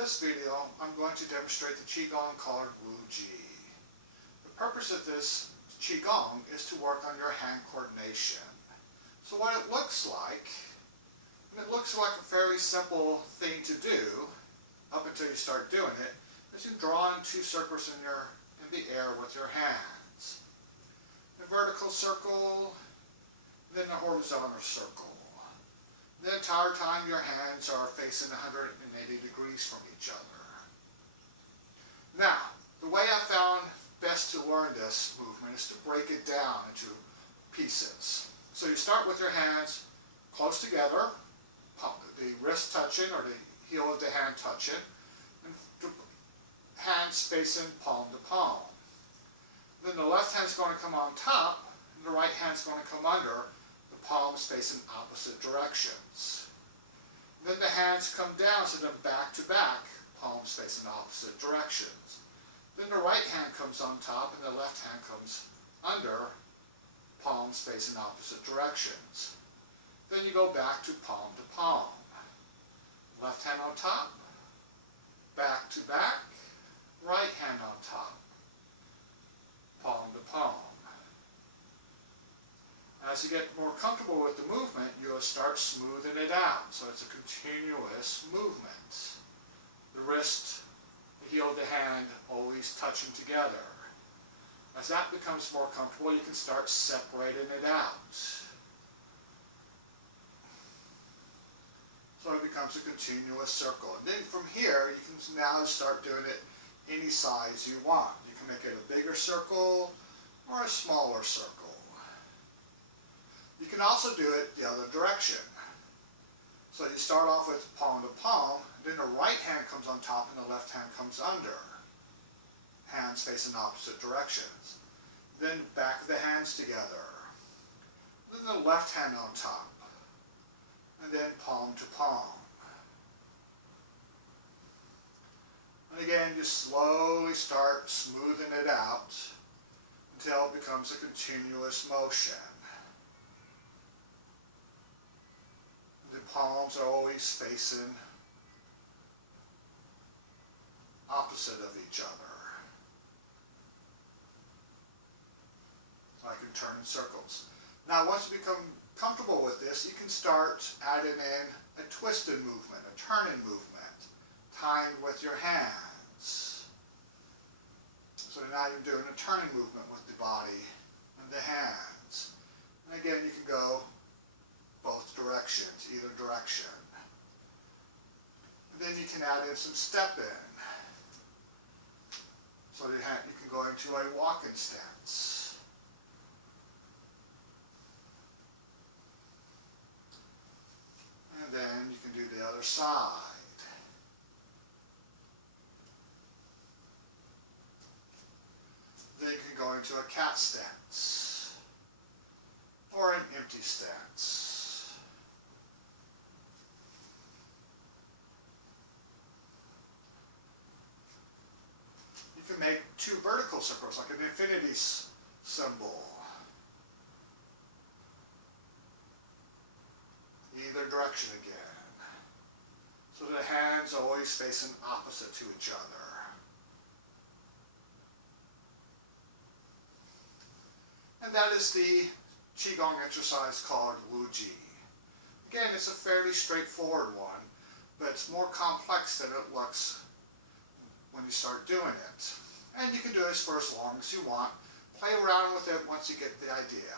this video, I'm going to demonstrate the Qi Gong called Wuji. The purpose of this Qi Gong is to work on your hand coordination. So what it looks like, and it looks like a fairly simple thing to do up until you start doing it, is you draw in two circles in the air with your hands. A vertical circle, then a horizontal circle. The entire time your hands are facing 180 degrees from each other. Now, the way I found best to learn this movement is to break it down into pieces. So you start with your hands close together, the wrist touching or the heel of the hand touching, and hands facing palm to palm. Then the left hand's going to come on top, and the right hand's going to come under, the palms facing opposite directions. Then the hands come down, so then back to back, palms facing opposite directions. Then the right hand comes on top and the left hand comes under, palms facing opposite directions. Then you go back to palm, left hand on top, back to back, right hand on top, palm to palm. As you get more comfortable with the movement, you'll start smoothing it out. So it's a continuous movement. The wrist, the heel of the hand always touching together. As that becomes more comfortable, you can start separating it out. So it becomes a continuous circle. And then from here, you can now start doing it any size you want. You can make it a bigger circle or a smaller circle. You can also do it the other direction. So you start off with palm to palm, then the right hand comes on top and the left hand comes under. Hands facing opposite directions. Then back of the hands together. Then the left hand on top. And then palm to palm. And again, you slowly start smoothing it out until it becomes a continuous motion. The palms are always facing opposite of each other. So I can turn in circles. Now once you become comfortable with this, you can start adding in a twisted movement, a turning movement, timed with your hands. So now you're doing a turning movement with the body and the hands. And again, you can go both directions, either direction. And then you can add in some stepping. So you can go into a walking stance. And then you can do the other side. Then you can go into a cat stance or an empty stance. You can make two vertical circles, like an infinity symbol. Either direction again. So the hands are always facing opposite to each other. And that is the Qigong exercise called Wuji. Again, it's a fairly straightforward one, but it's more complex than it looks when you start doing it. And you can do this for as long as you want. Play around with it once you get the idea.